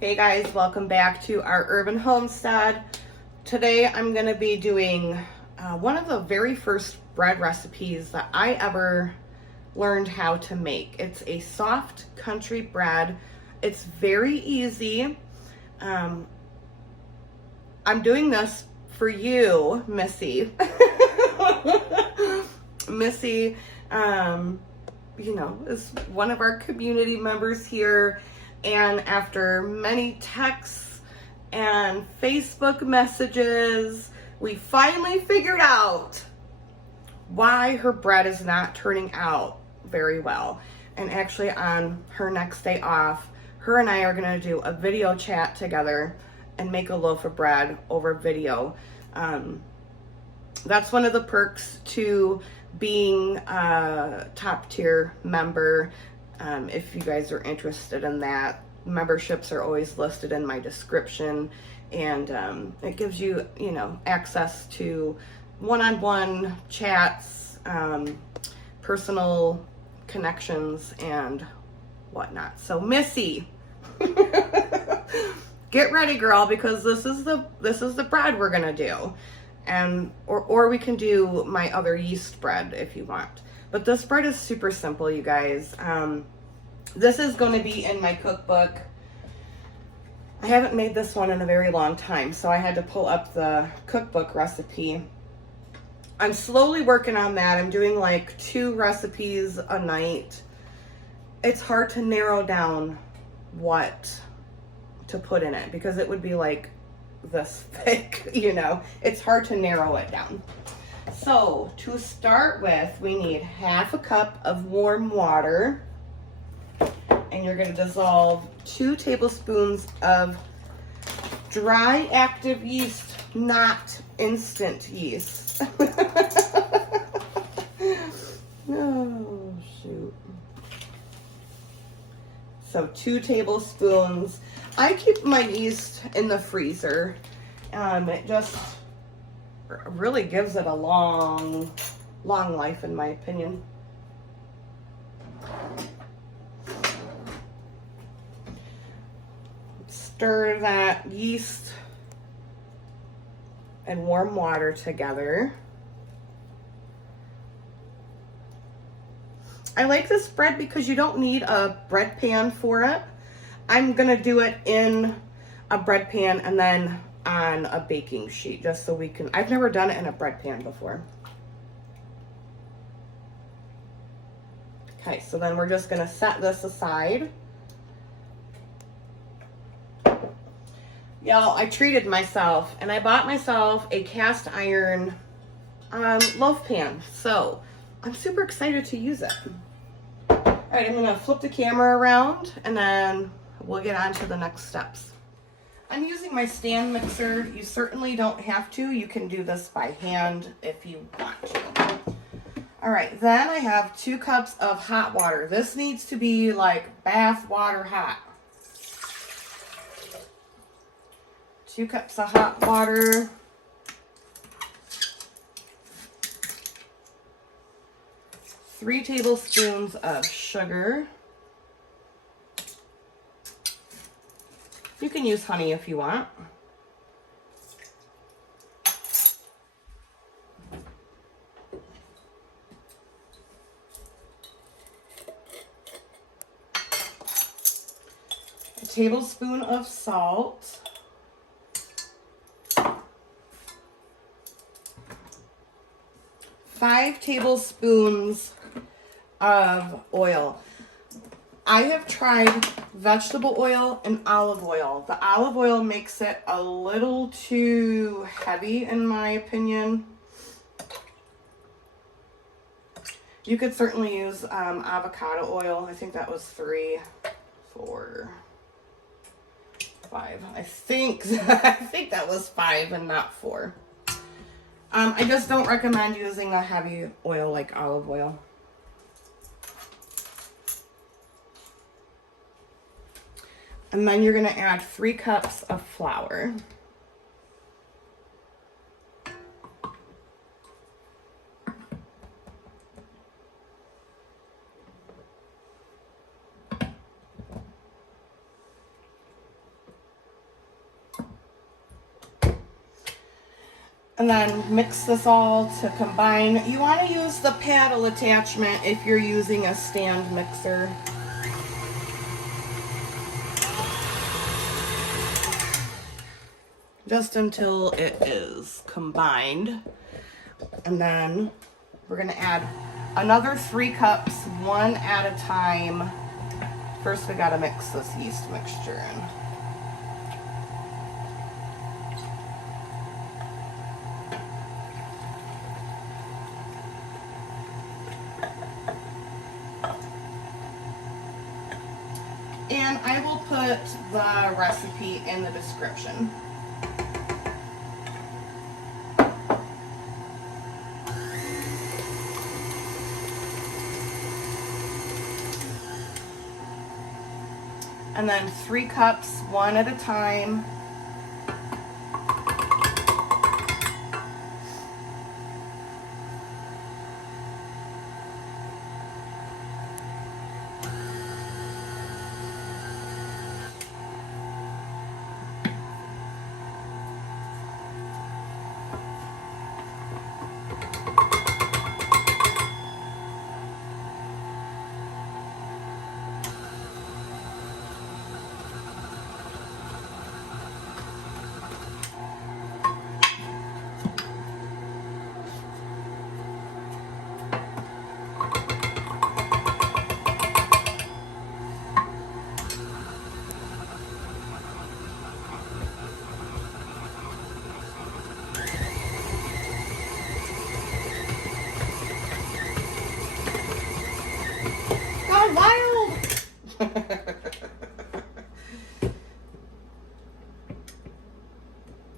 Hey guys, welcome back to our urban homestead. Today I'm going to be doing one of the very first bread recipes that I ever learned how to make. It's a soft country bread. It's very easy. I'm doing this for you, Missy. Missy, is one of our community members here. And after many texts and Facebook messages, we finally figured out why her bread is not turning out very well. And actually on her next day off, her and I are gonna do a video chat together and make a loaf of bread over video. That's one of the perks to being a top tier member. If you guys are interested in that, memberships are always listed in my description, and it gives you, access to one-on-one chats, personal connections, and whatnot. So Missy, get ready, girl, because this is the bread we're gonna do, and or we can do my other yeast bread if you want. But this bread is super simple, you guys. This is going to be in my cookbook. I haven't made this one in a very long time, so I had to pull up the cookbook recipe. I'm slowly working on that. I'm doing like 2 recipes a night. It's hard to narrow down what to put in it because it would be like this thick, It's hard to narrow it down. So to start with, we need 1/2 cup of warm water, and you're going to dissolve 2 tablespoons of dry active yeast, not instant yeast. Oh, shoot. So 2 tablespoons. I keep my yeast in the freezer. It just really gives it a long life, in my opinion. Stir that yeast and warm water together. I like this bread because you don't need a bread pan for it. I'm gonna do it in a bread pan and then on a baking sheet, just so we can, I've never done it in a bread pan before. Okay, so then we're just gonna set this aside. Y'all, I treated myself and I bought myself a cast iron loaf pan, so I'm super excited to use it. All right, I'm gonna flip the camera around and then we'll get on to the next steps. I'm using my stand mixer. You certainly don't have to. You can do this by hand if you want to. All right, then I have 2 cups of hot water. This needs to be like bath water hot. 2 cups of hot water. 3 tablespoons of sugar. You can use honey if you want. A tablespoon of salt. 5 tablespoons of oil. I have tried vegetable oil and olive oil. The olive oil makes it a little too heavy, in my opinion. You could certainly use avocado oil. I think that was 3, 4, 5. I think that was 5 and not 4. I just don't recommend using a heavy oil like olive oil. And then you're going to add 3 cups of flour. And then mix this all to combine. You want to use the paddle attachment if you're using a stand mixer. Just until it is combined. And then we're gonna add another 3 cups, one at a time. First we gotta mix this yeast mixture in. And I will put the recipe in the description. And then 3 cups, one at a time. Wild.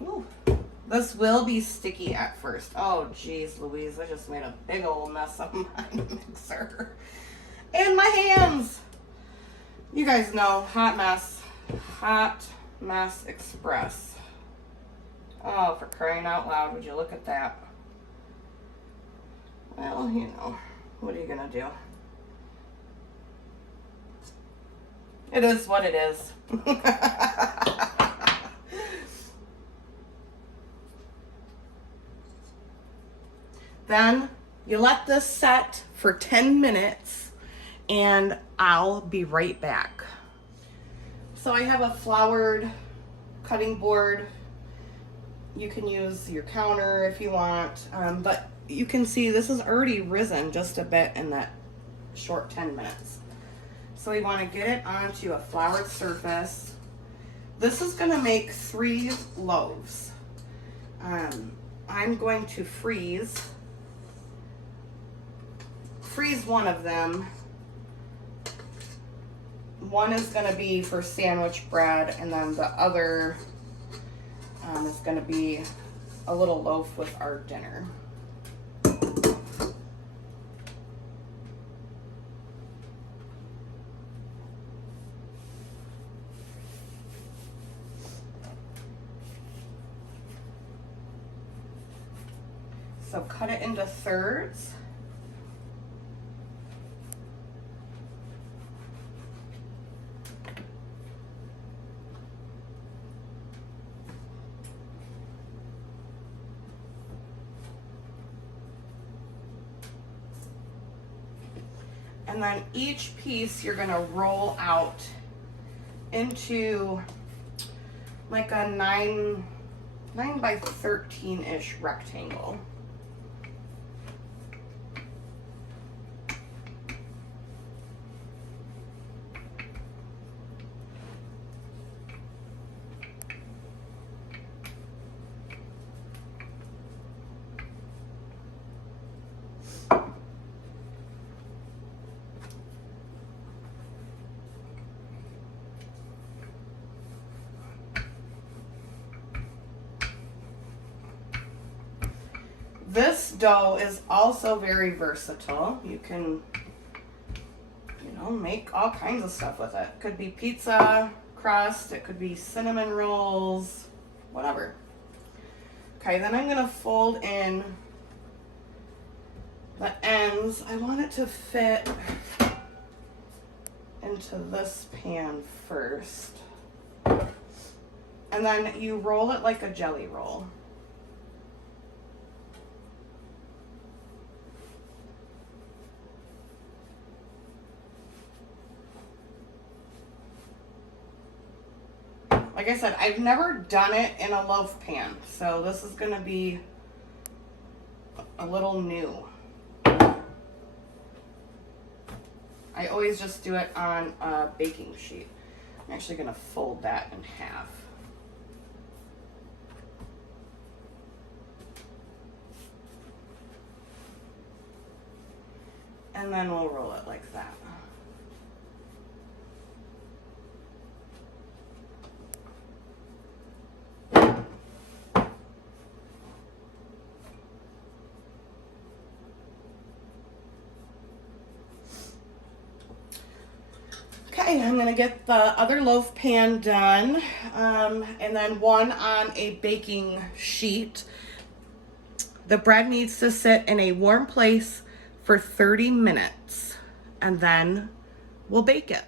Ooh, this will be sticky at first. Oh geez Louise, I just made a big old mess of my mixer and my hands. You guys know, hot mess express. Oh, for crying out loud, would you look at that? Well, you know, what are you gonna do? It is what it is. Then you let this set for 10 minutes and I'll be right back. So I have a floured cutting board. You can use your counter if you want, but you can see this has already risen just a bit in that short 10 minutes. So we want to get it onto a floured surface. This is going to make 3 loaves. I'm going to freeze one of them. One is going to be for sandwich bread, and then the other is going to be a little loaf with our dinner. So cut it into thirds. And then each piece you're gonna roll out into like a 9 by 13-ish rectangle. This dough is also very versatile. You can, make all kinds of stuff with it. It could be pizza crust, it could be cinnamon rolls, whatever. Okay, then I'm gonna fold in the ends. I want it to fit into this pan first. And then you roll it like a jelly roll. Like I said, I've never done it in a loaf pan, so this is gonna be a little new. I always just do it on a baking sheet. I'm actually gonna fold that in half. And then we'll roll it like that. Okay, I'm gonna get the other loaf pan done, and then one on a baking sheet. The bread needs to sit in a warm place for 30 minutes, and then we'll bake it.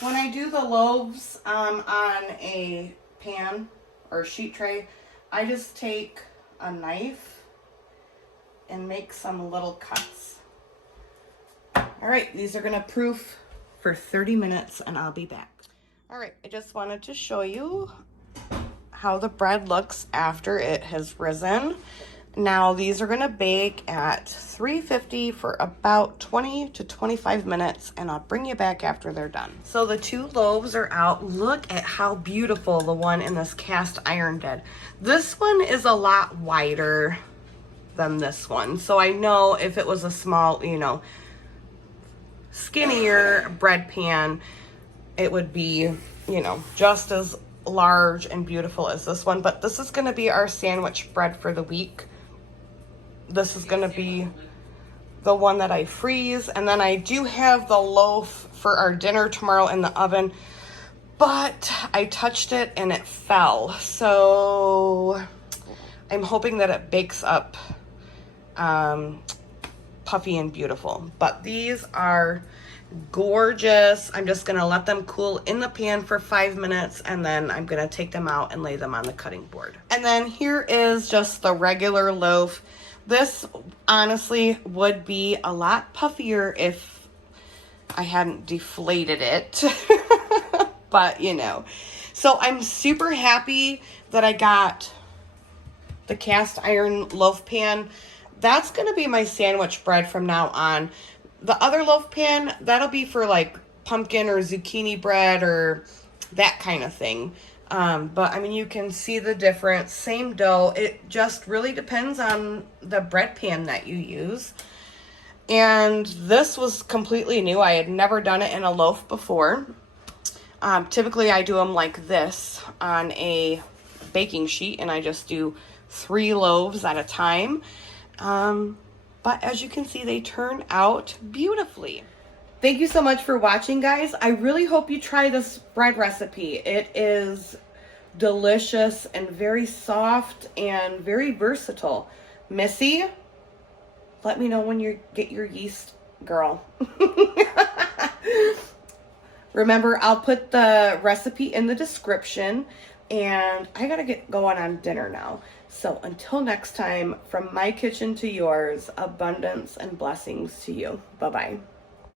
When I do the loaves on a pan or sheet tray, I just take a knife and make some little cuts. All right, these are gonna proof for 30 minutes and I'll be back. All right, I just wanted to show you how the bread looks after it has risen. Now these are gonna bake at 350 for about 20 to 25 minutes, and I'll bring you back after they're done. So the two loaves are out. Look at how beautiful the one in this cast iron did. This one is a lot wider than this one. So I know if it was a small, you know, skinnier bread pan, it would be, you know, just as large and beautiful as this one. But this is gonna be our sandwich bread for the week. This is gonna be the one that I freeze, and then I do have the loaf for our dinner tomorrow in the oven, but I touched it and it fell. So I'm hoping that it bakes up puffy and beautiful. But these are gorgeous. I'm just gonna let them cool in the pan for 5 minutes, and then I'm gonna take them out and lay them on the cutting board. And then here is just the regular loaf. This honestly would be a lot puffier if I hadn't deflated it. But you know, so I'm super happy that I got the cast iron loaf pan. That's gonna be my sandwich bread from now on. The other loaf pan, that'll be for like pumpkin or zucchini bread or that kind of thing. But I mean, you can see the difference. Same dough. It just really depends on the bread pan that you use. And this was completely new. I had never done it in a loaf before. Typically I do them like this on a baking sheet, and I just do 3 loaves at a time. But as you can see, they turn out beautifully. Thank you so much for watching, guys. I really hope you try this bread recipe. It is delicious and very soft and very versatile. Missy, let me know when you get your yeast, girl. Remember, I'll put the recipe in the description, and I gotta get going on dinner now. So until next time, from my kitchen to yours, abundance and blessings to you. Bye-bye.